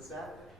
Was that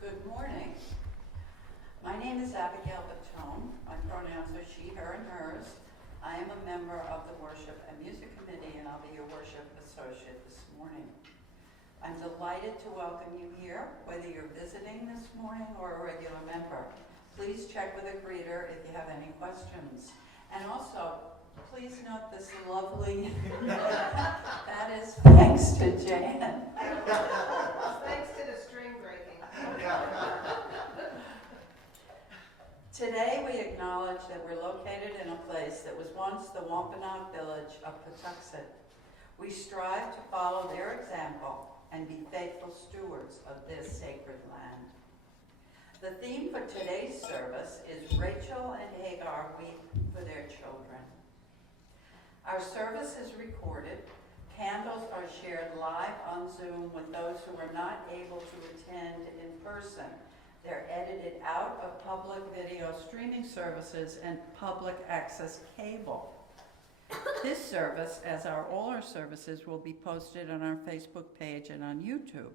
Good morning. My name is Abigail Bottome. My pronouns are she, her, and hers. I am a member of the Worship and Music Committee, and I'll be your worship associate this morning. I'm delighted to welcome you here, whether you're visiting this morning or a regular member. Please check with a greeter if you have any questions. And also, please note this lovely, that is thanks to Jan. Thanks to the string breaking. Today we acknowledge that we're located in a place that was once the Wampanoag village of Patuxent. We strive to follow their example and be faithful stewards of this sacred land. The theme for today's service is Rachel and Hagar weep for their children. Our service is recorded. Candles are shared live on Zoom with those who are not able to attend in person. They're edited out of public video streaming services and public access cable. This service, as are all our services, will be posted on our Facebook page and on YouTube.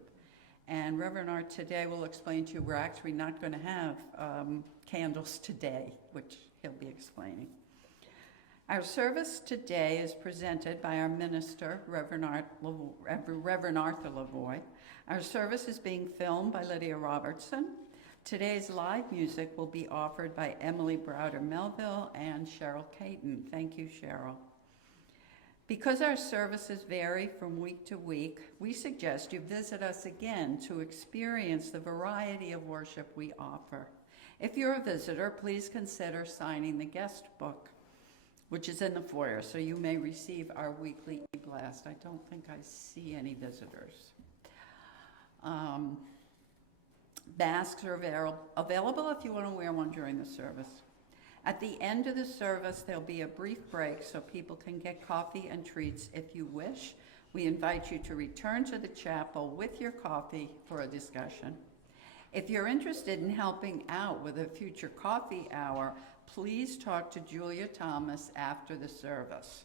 And Reverend Art today will explain to you we're actually not going to have candles today, which he'll be explaining. Our service today is presented by our minister, Reverend Arthur Lavoie. Our service is being filmed by Lydia Robertson. Today's live music will be offered by Emily Browder-Melville and Cheryl Caton. Thank you, Cheryl. Because our services vary from week to week, we suggest you visit us again to experience the variety of worship we offer. If you're a visitor, please consider signing the guest book, which is in the foyer, so you may receive our weekly e-blast. I don't think I see any visitors. Masks are available if you want to wear one during the service. At the end of the service, there'll be a brief break so people can get coffee and treats if you wish. We invite you to return to the chapel with your coffee for a discussion. If you're interested in helping out with a future coffee hour, please talk to Julia Thomas after the service.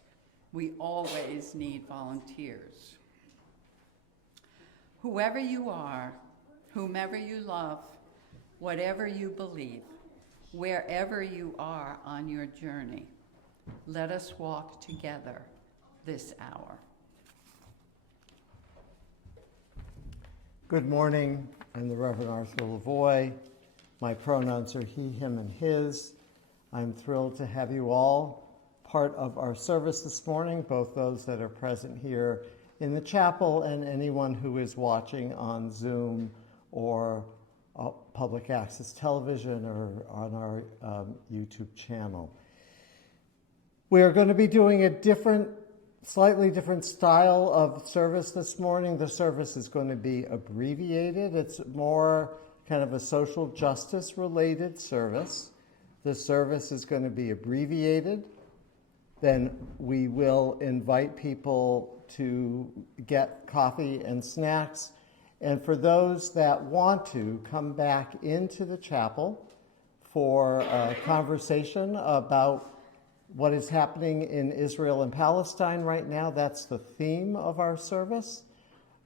We always need volunteers. Whoever you are, whomever you love, whatever you believe, wherever you are on your journey, let us walk together this hour. Good morning. I'm the Reverend Arthur Lavoie. My pronouns are he, him, and his. I'm thrilled to have you all part of our service this morning, both those that are present here in the chapel and anyone who is watching on Zoom or public access television or on our YouTube channel. We are going to be doing a slightly different style of service this morning. The service is going to be abbreviated. It's more kind of a social justice related service. The service is going to be abbreviated. Then we will invite people to get coffee and snacks. And for those that want to come back into the chapel for a conversation about what is happening in Israel and Palestine right now, that's the theme of our service.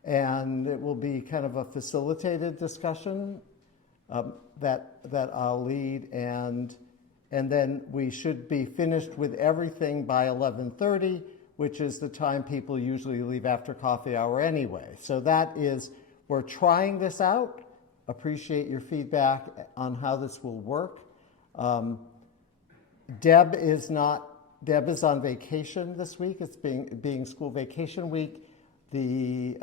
And it will be kind of a facilitated discussion that I'll lead. And then we should be finished with everything by 11:30, which is the time people usually leave after coffee hour anyway. So we're trying this out. Appreciate your feedback on how this will work. Deb is on vacation this week. It's being school vacation week. The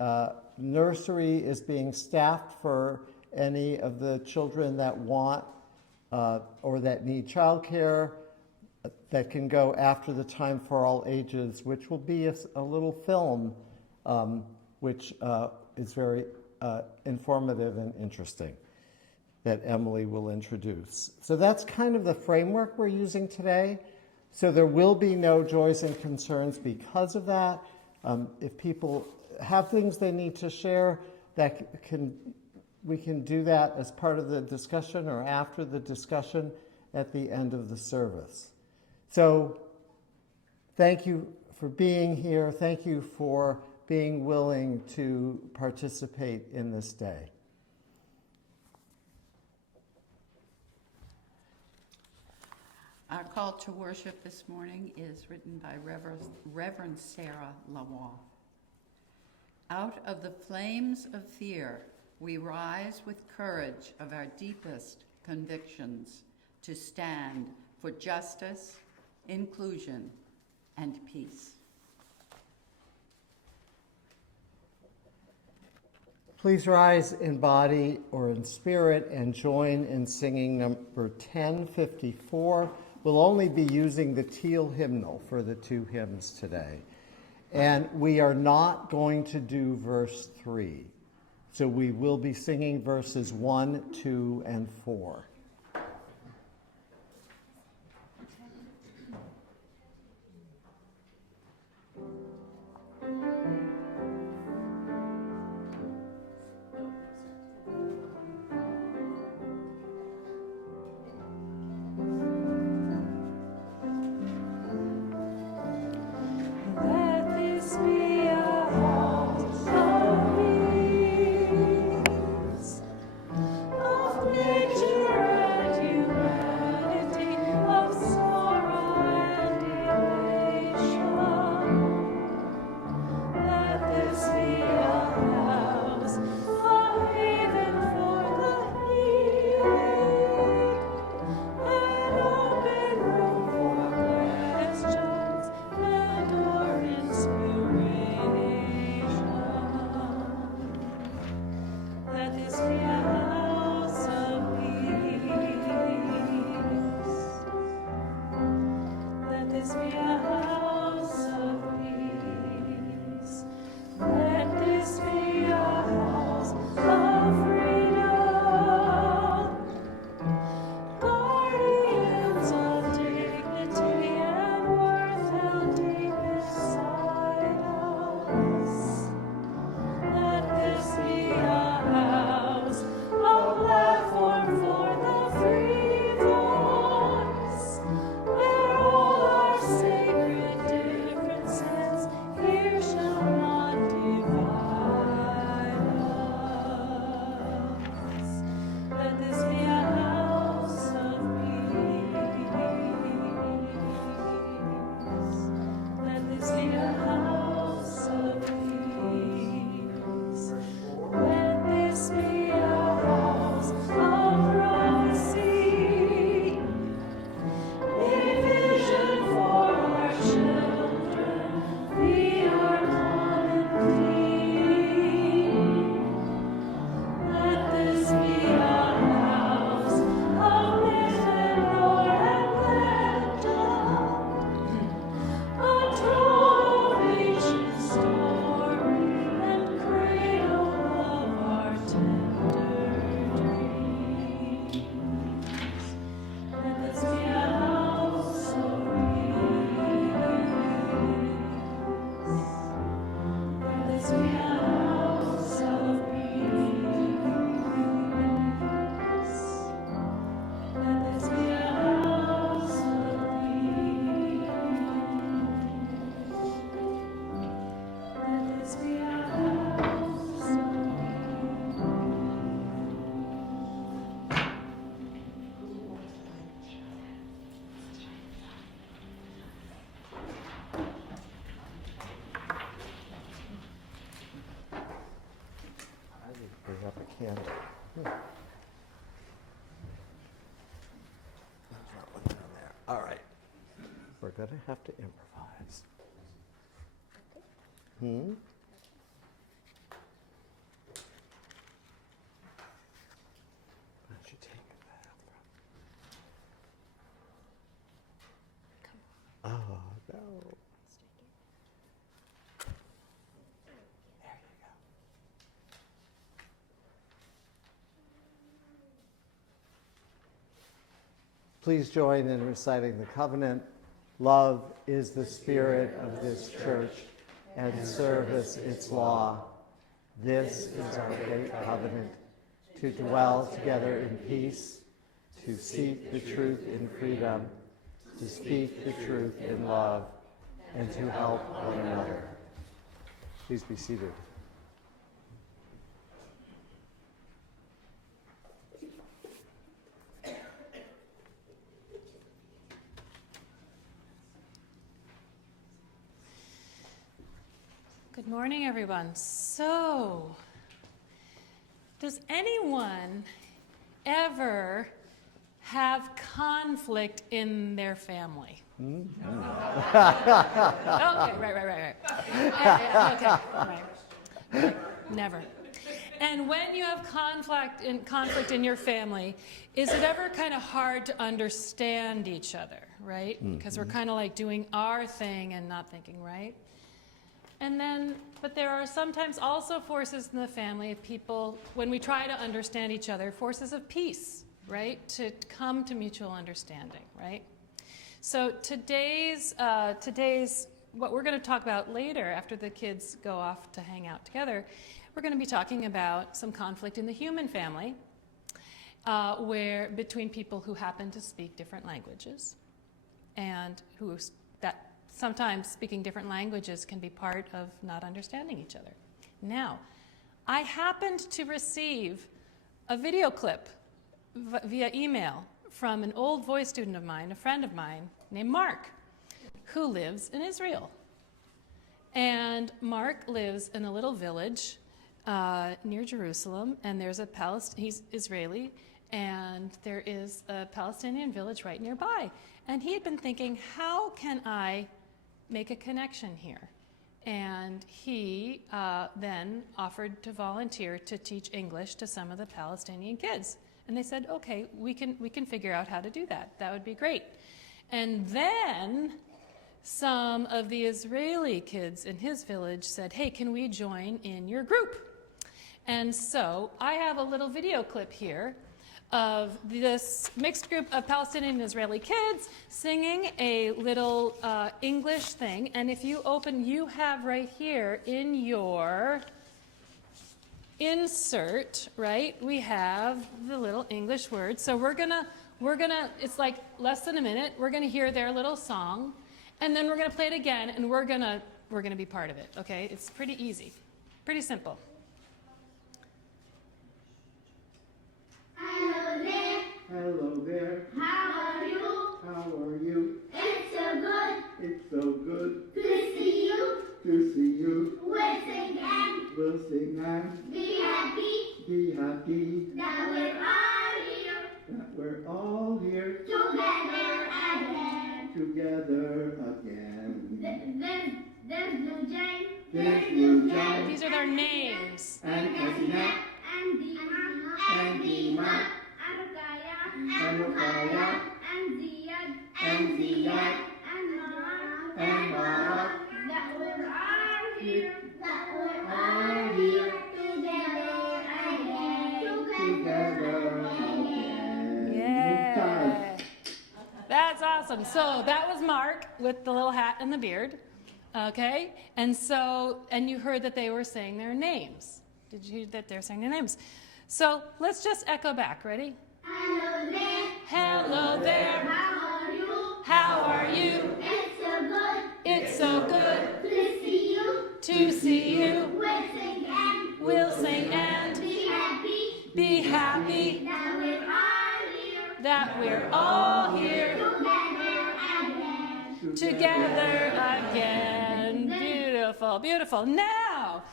nursery is being staffed for any of the children that want or that need childcare that can go after the time for all ages, which will be a little film which is very informative and interesting that Emily will introduce. So that's kind of the framework we're using today. So there will be no joys and concerns because of that. If people have things they need to share, we can do that as part of the discussion or after the discussion at the end of the service. So thank you for being here. Thank you for being willing to participate in this day. Our call to worship this morning is written by Reverend Sarah Lavoie. Out of the flames of fear, we rise with courage of our deepest convictions to stand for justice, inclusion, and peace. Please rise in body or in spirit and join in singing number 1054. We'll only be using the teal hymnal for the two hymns today. And we are not going to do verse 3. So we will be singing verses 1, 2, and 4. Nature going to have to improvise. Hmm? Why don't you take that up front? Oh, no. There you go. Please join in reciting the covenant. Love is the spirit of this church, and service its law. This is our great covenant, to dwell together in peace, to seek the truth in freedom, to speak the truth in love, and to help one another. Please be seated. Good morning, everyone. So, does anyone ever have conflict in their family? Okay, right. Okay, right. Never. And when you have conflict in your family, is it ever kind of hard to understand each other, right? Because we're kind of like doing our thing and not thinking, right? And then, but there are sometimes also forces in the family of people, when we try to understand each other, forces of peace, right? To come to mutual understanding, right? So today's what we're going to talk about later, after the kids go off to hang out together, we're going to be talking about some conflict in the human family, where between people who happen to speak different languages, and that sometimes speaking different languages can be part of not understanding each other. Now, I happened to receive a video clip via email from an old voice student of mine, a friend of mine named Mark, who lives in Israel. And Mark lives in a little village near Jerusalem, and there's he's Israeli, and there is a Palestinian village right nearby. And he had been thinking, how can I make a connection here? And he then offered to volunteer to teach English to some of the Palestinian kids. And they said, okay, we can figure out how to do that. That would be great. And then some of the Israeli kids in his village said, hey, can we join in your group? And so I have a little video clip here of this mixed group of Palestinian and Israeli kids singing a little English thing. And if you open, you have right here in your insert, right, we have the little English words. So we're gonna, it's like less than a minute. We're gonna hear their little song, and then we're gonna play it again, and we're gonna be part of it, okay? It's pretty easy, pretty simple. Hello there. How are you? How are you? It's so good. It's so good. To see you. To see you. We'll sing and. We'll sing and. Be happy. Be happy. That we're all here. That we're all here. Together again. Together again. There's Blue Jay. There's Blue Jay. These are their names. And Asina. And Dima. And Dima. And Rukaya, and Ziyad, and Ziyad, and Barak, that we're all here, together again. Yeah. That's awesome. So that was Mark with the little hat and the beard, okay? And you heard that they were saying their names. Did you hear that they're saying their names? So let's just echo back. Ready? Hello there. Hello there. How are you? How are you? It's so good. It's so good To see you. to see you. We'll sing and. We'll sing and Be happy. be happy That we're all here. that we're all here Together again. together again. Beautiful, beautiful. Now,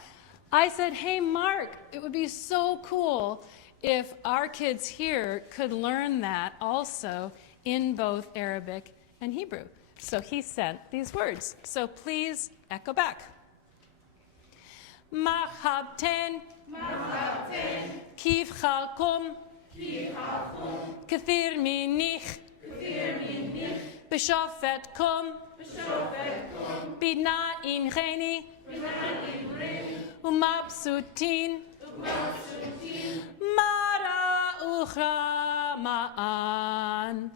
I said, hey, Mark, it would be so cool if our kids here could learn that also in both Arabic and Hebrew. So he sent these words. So please echo back. Marhabten, kif chalkum, kathir minich, b'shofet kum, bidna in cheni, umabsutin, mara uchra ma'an,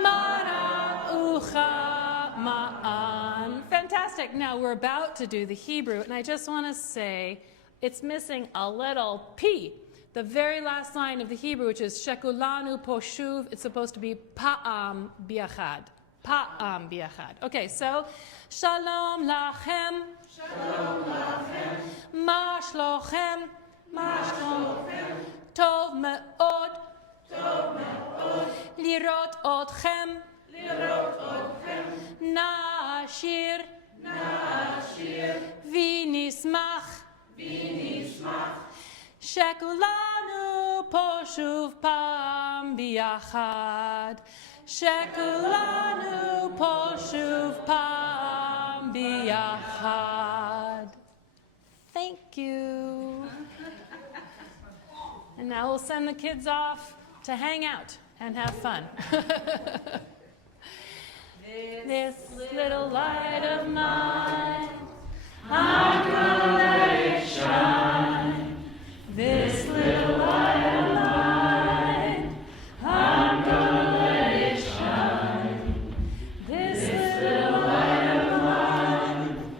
mara uchra ma'an. Fantastic. Now we're about to do the Hebrew, and I just want to say it's missing a little P. The very last line of the Hebrew, which is shekulanu poshuv, it's supposed to be pa'am biachad. Pa'am biachad. Okay, so shalom lachem. Shalom lachem. Ma shlochem. Ma shlochem. Tov me'od. Tov me'od. Lirot otchem. Lirot otchem. Na'ashir. Na'ashir. V'nismach. V'nismach. Shekulanu poshuv pam biachad. Shekulanu poshuv pam biachad. Thank you. And now we'll send the kids off to hang out and have fun. This little light of mine, I'm gonna let it shine. This little light of mine, I'm gonna let it shine. This little light of mine,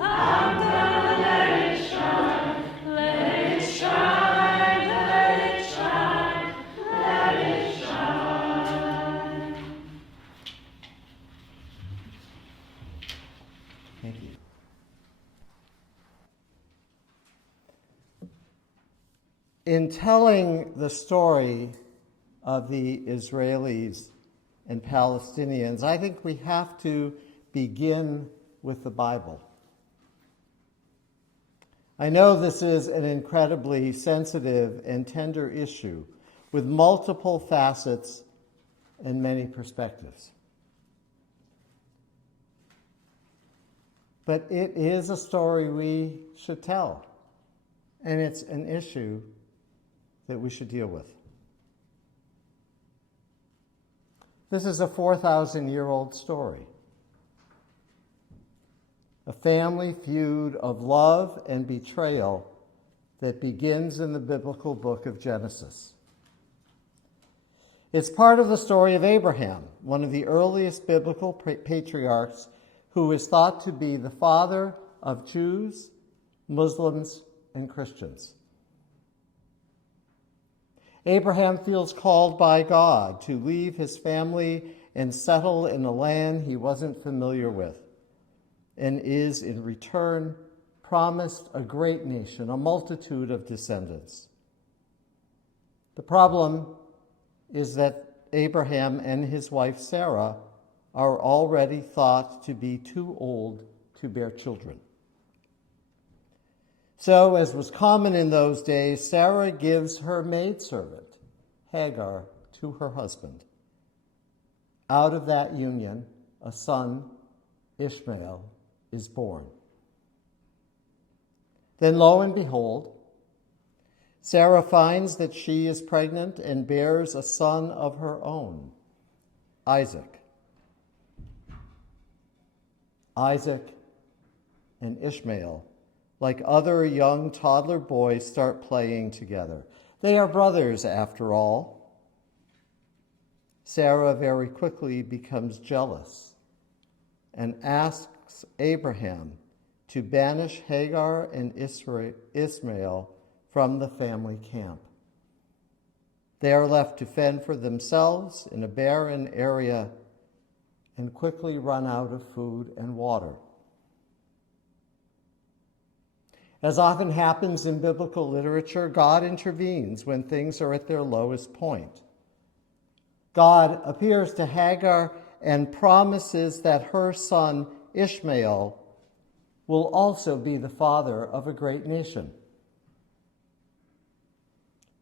I'm gonna let it shine. Let it shine, let it shine, let it shine. Thank you. In telling the story of the Israelis and Palestinians, I think we have to begin with the Bible. I know this is an incredibly sensitive and tender issue with multiple facets and many perspectives. But it is a story we should tell, and it's an issue that we should deal with. This is a 4,000-year-old story. A family feud of love and betrayal that begins in the biblical book of Genesis. It's part of the story of Abraham, one of the earliest biblical patriarchs who is thought to be the father of Jews, Muslims, and Christians. Abraham feels called by God to leave his family and settle in a land he wasn't familiar with, and is in return promised a great nation, a multitude of descendants. The problem is that Abraham and his wife Sarah are already thought to be too old to bear children. So, as was common in those days, Sarah gives her maidservant, Hagar, to her husband. Out of that union, a son, Ishmael, is born. Then, lo and behold, Sarah finds that she is pregnant and bears a son of her own, Isaac. Isaac and Ishmael, like other young toddler boys, start playing together. They are brothers, after all. Sarah very quickly becomes jealous and asks Abraham to banish Hagar and Ishmael from the family camp. They are left to fend for themselves in a barren area and quickly run out of food and water. As often happens in biblical literature, God intervenes when things are at their lowest point. God appears to Hagar and promises that her son Ishmael will also be the father of a great nation.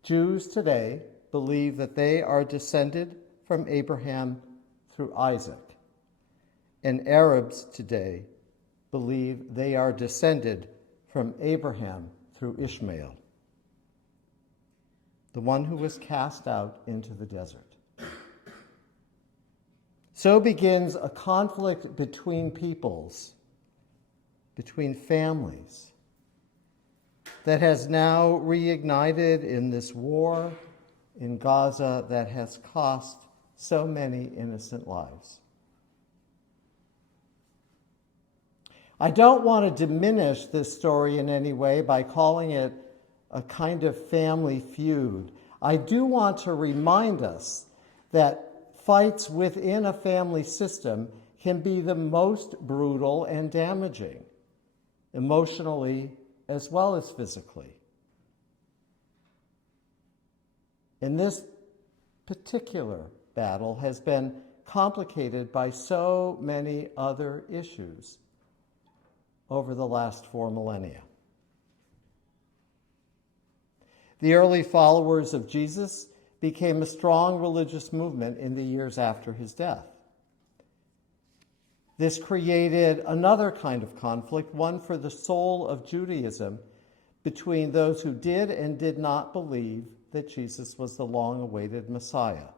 Jews today believe that they are descended from Abraham through Isaac. and Arabs today believe they are descended from Abraham through Ishmael, the one who was cast out into the desert. So begins a conflict between peoples, between families, that has now reignited in this war in Gaza that has cost so many innocent lives. I don't want to diminish this story in any way by calling it a kind of family feud. I do want to remind us that fights within a family system can be the most brutal and damaging, emotionally as well as physically. And this particular battle has been complicated by so many other issues over the last 4 millennia. The early followers of Jesus became a strong religious movement in the years after his death. This created another kind of conflict, one for the soul of Judaism, between those who did and did not believe that Jesus was the long-awaited Messiah.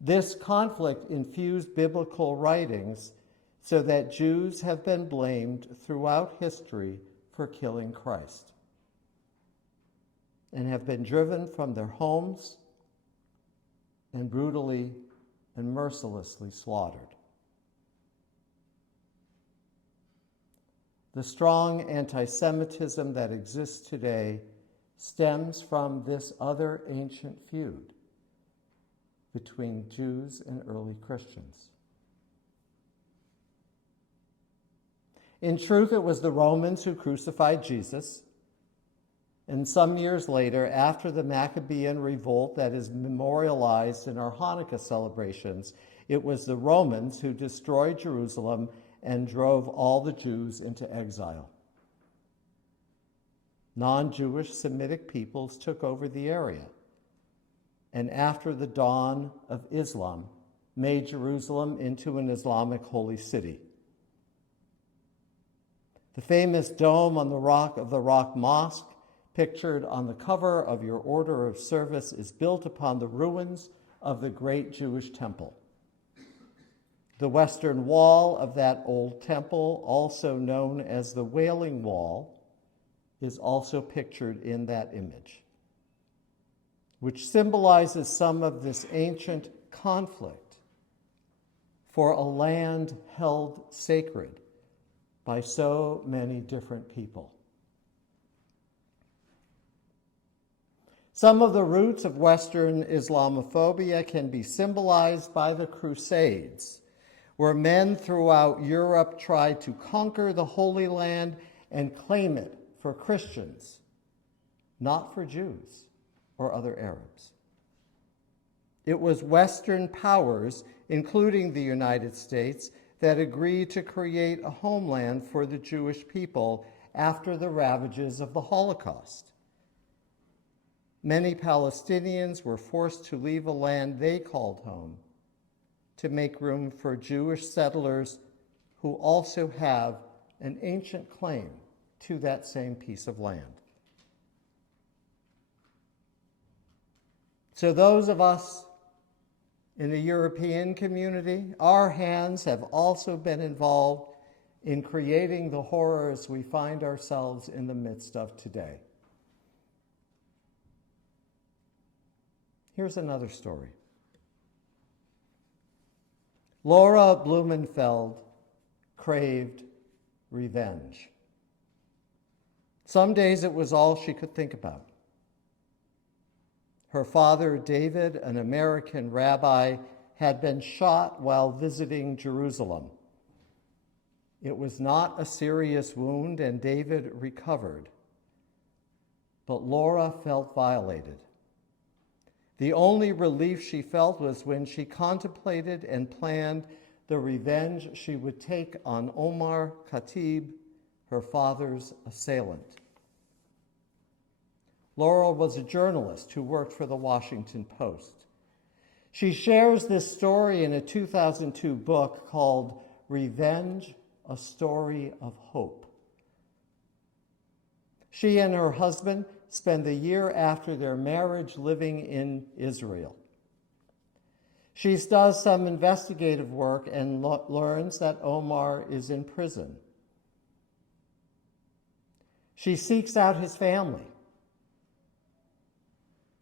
This conflict infused biblical writings so that Jews have been blamed throughout history for killing Christ and have been driven from their homes and brutally and mercilessly slaughtered. The strong anti-Semitism that exists today stems from this other ancient feud between Jews and early Christians. In truth, it was the Romans who crucified Jesus, and some years later, after the Maccabean revolt that is memorialized in our Hanukkah celebrations, it was the Romans who destroyed Jerusalem and drove all the Jews into exile. Non-Jewish Semitic peoples took over the area, and after the dawn of Islam, made Jerusalem into an Islamic holy city. The famous dome on the Rock Mosque, pictured on the cover of your order of service, is built upon the ruins of the great Jewish temple. The western wall of that old temple, also known as the Wailing Wall, is also pictured in that image, which symbolizes some of this ancient conflict for a land held sacred by so many different people. Some of the roots of Western Islamophobia can be symbolized by the Crusades, where men throughout Europe tried to conquer the Holy Land and claim it for Christians, not for Jews or other Arabs. It was Western powers, including the United States, that agreed to create a homeland for the Jewish people after the ravages of the Holocaust. Many Palestinians were forced to leave a land they called home to make room for Jewish settlers who also have an ancient claim to that same piece of land. So those of us in the European community, our hands have also been involved in creating the horrors we find ourselves in the midst of today. Here's another story. Laura Blumenfeld craved revenge. Some days it was all she could think about. Her father, David, an American rabbi, had been shot while visiting Jerusalem. It was not a serious wound, and David recovered. But Laura felt violated. The only relief she felt was when she contemplated and planned the revenge she would take on Omar Khatib, her father's assailant. Laura was a journalist who worked for the Washington Post. She shares this story in a 2002 book called Revenge, A Story of Hope. She and her husband spend the year after their marriage living in Israel. She does some investigative work and learns that Omar is in prison. She seeks out his family.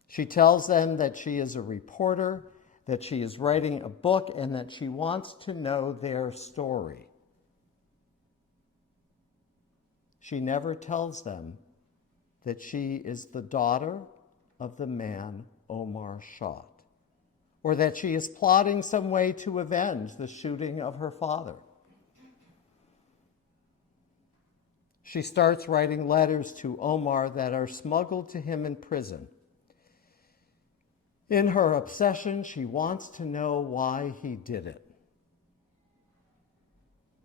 She tells them that she is a reporter, that she is writing a book, and that she wants to know their story. She never tells them that she is the daughter of the man Omar shot, or that she is plotting some way to avenge the shooting of her father. She starts writing letters to Omar that are smuggled to him in prison. In her obsession, she wants to know why he did it.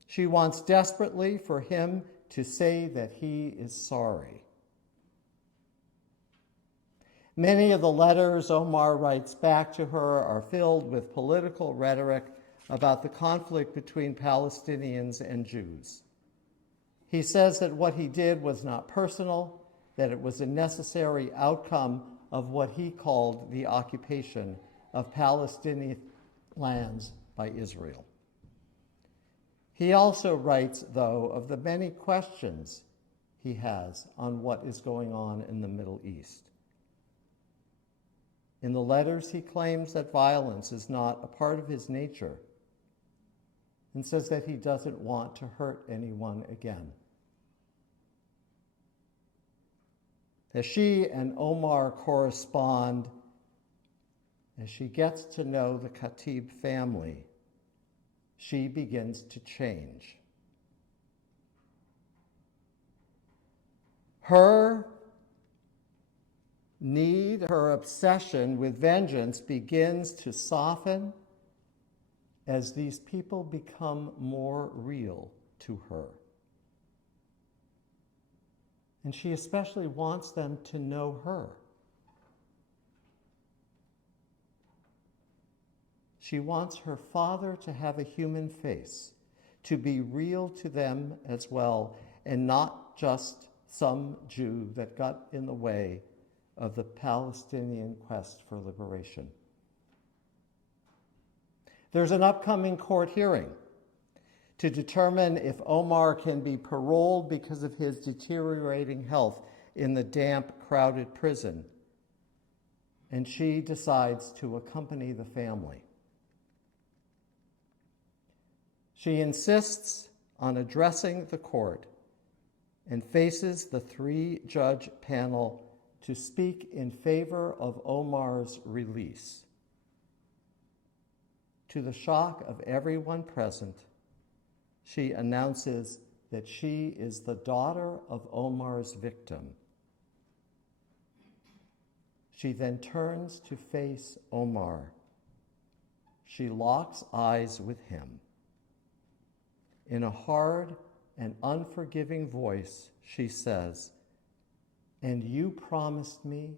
She wants desperately for him to say that he is sorry. Many of the letters Omar writes back to her are filled with political rhetoric about the conflict between Palestinians and Jews. He says that what he did was not personal, that it was a necessary outcome of what he called the occupation of Palestinian lands by Israel. He also writes, though, of the many questions he has on what is going on in the Middle East. In the letters, he claims that violence is not a part of his nature and says that he doesn't want to hurt anyone again. As she and Omar correspond, as she gets to know the Khatib family, she begins to change. Her need, her obsession with vengeance begins to soften as these people become more real to her. And she especially wants them to know her. She wants her father to have a human face, to be real to them as well, and not just some Jew that got in the way of the Palestinian quest for liberation. There's an upcoming court hearing to determine if Omar can be paroled because of his deteriorating health in the damp, crowded prison. And she decides to accompany the family. She insists on addressing the court and faces the three-judge panel to speak in favor of Omar's release. To the shock of everyone present, she announces that she is the daughter of Omar's victim. She then turns to face Omar. She locks eyes with him. In a hard and unforgiving voice, she says, "And you promised me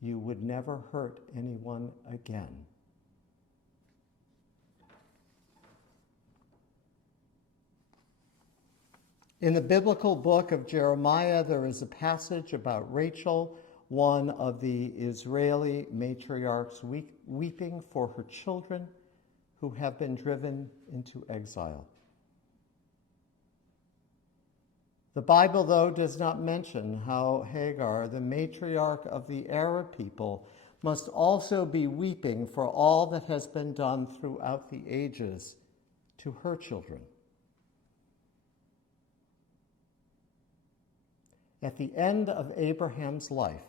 you would never hurt anyone again." In the biblical book of Jeremiah, there is a passage about Rachel, one of the Israeli matriarchs, weeping for her children who have been driven into exile. The Bible, though, does not mention how Hagar, the matriarch of the Arab people, must also be weeping for all that has been done throughout the ages to her children. At the end of Abraham's life,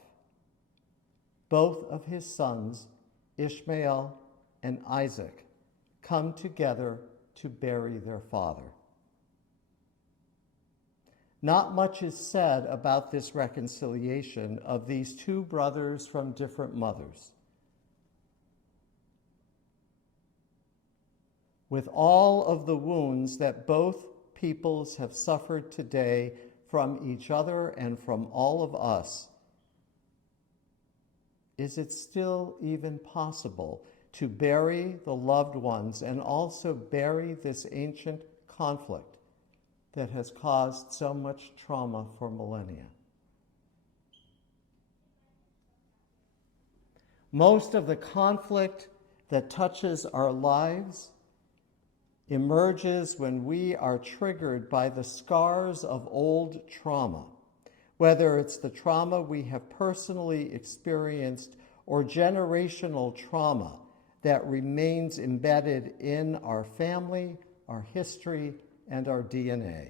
both of his sons, Ishmael and Isaac, come together to bury their father. Not much is said about this reconciliation of these two brothers from different mothers. With all of the wounds that both peoples have suffered today from each other and from all of us, is it still even possible to bury the loved ones and also bury this ancient conflict that has caused so much trauma for millennia. Most of the conflict that touches our lives emerges when we are triggered by the scars of old trauma, whether it's the trauma we have personally experienced or generational trauma that remains embedded in our family, our history, and our DNA.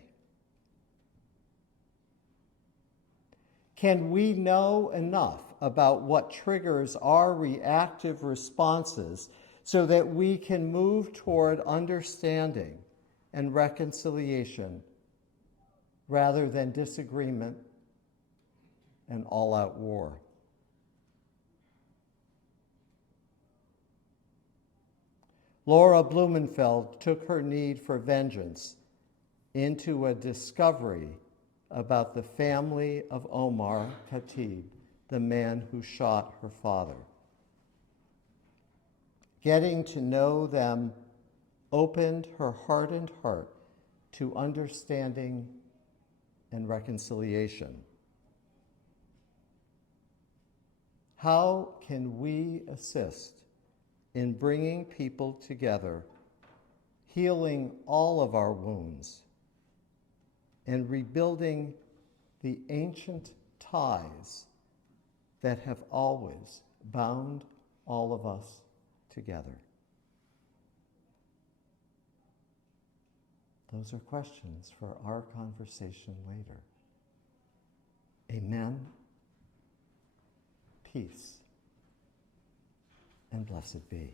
Can we know enough about what triggers our reactive responses so that we can move toward understanding and reconciliation rather than disagreement and all-out war? Laura Blumenfeld took her need for vengeance into a discovery about the family of Omar Khatib, the man who shot her father. Getting to know them opened her hardened heart to understanding and reconciliation. How can we assist in bringing people together, healing all of our wounds, and rebuilding the ancient ties that have always bound all of us together? Those are questions for our conversation later. Amen. Peace and blessed be.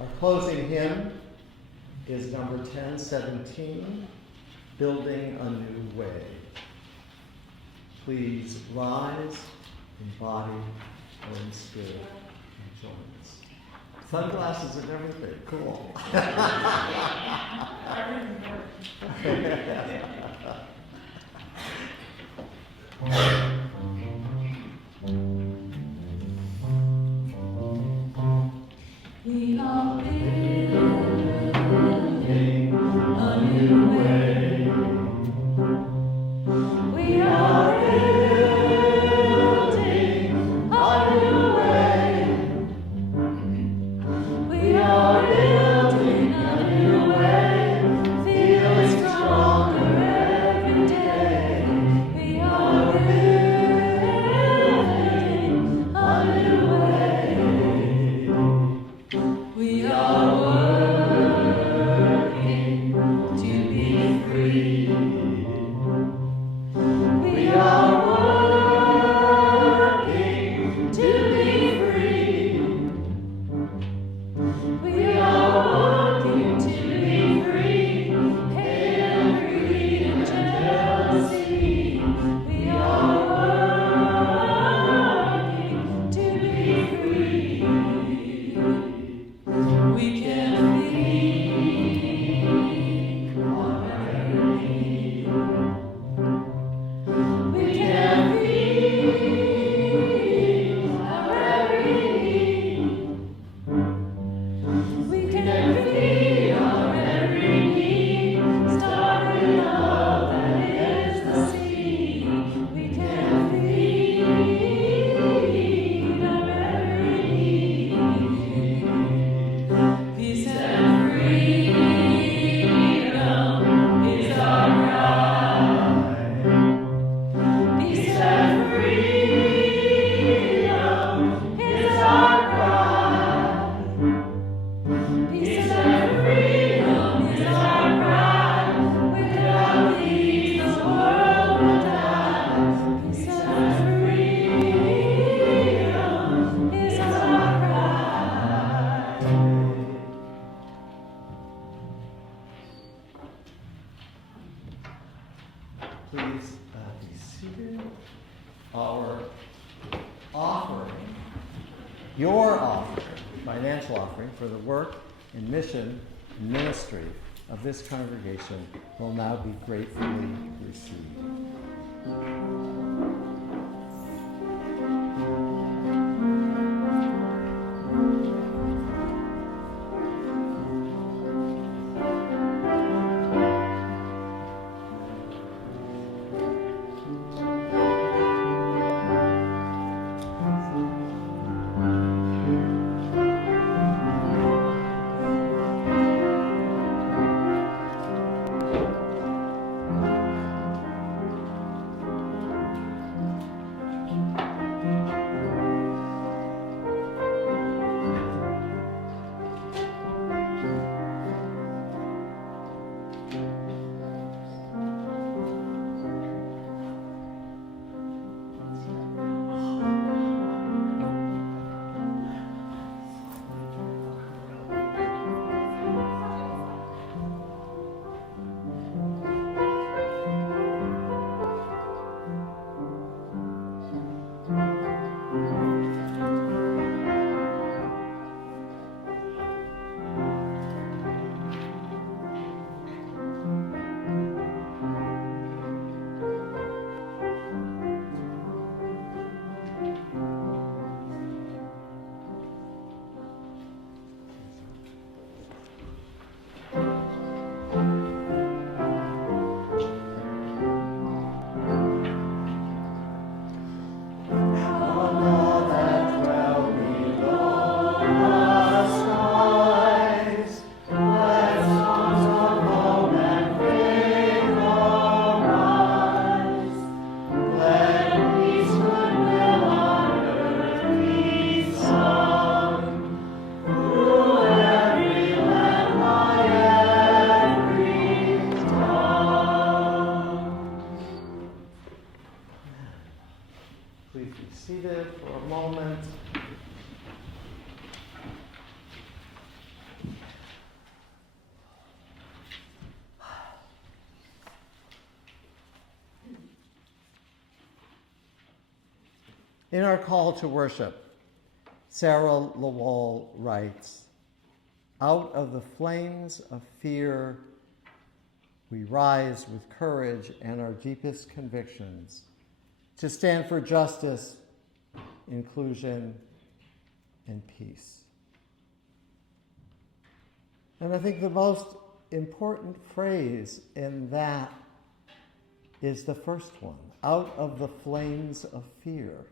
Our closing hymn is number 1017, Building a New Way. Please rise in body or in spirit and join us. Sunglasses and everything, cool. We are building a new way. We are building a new way. We are building a new way. Feeling stronger every day. We are building Your offering, financial offering for the work and mission and ministry of this congregation will now be gratefully received. Please be seated for a moment. In our call to worship, Sarah Lavoie writes, "Out of the flames of fear, we rise with courage and our deepest convictions to stand for justice, inclusion, and peace." And I think the most important phrase in that is the first one, out of the flames of fear.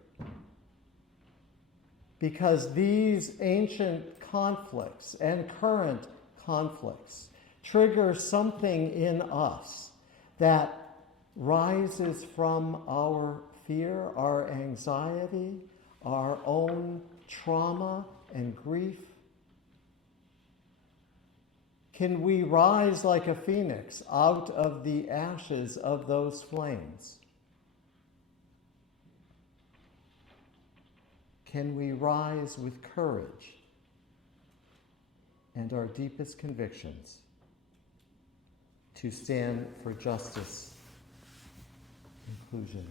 Because these ancient conflicts and current conflicts trigger something in us that rises from our fear, our anxiety, our own trauma and grief. Can we rise like a phoenix out of the ashes of those flames? Can we rise with courage and our deepest convictions to stand for justice, inclusion,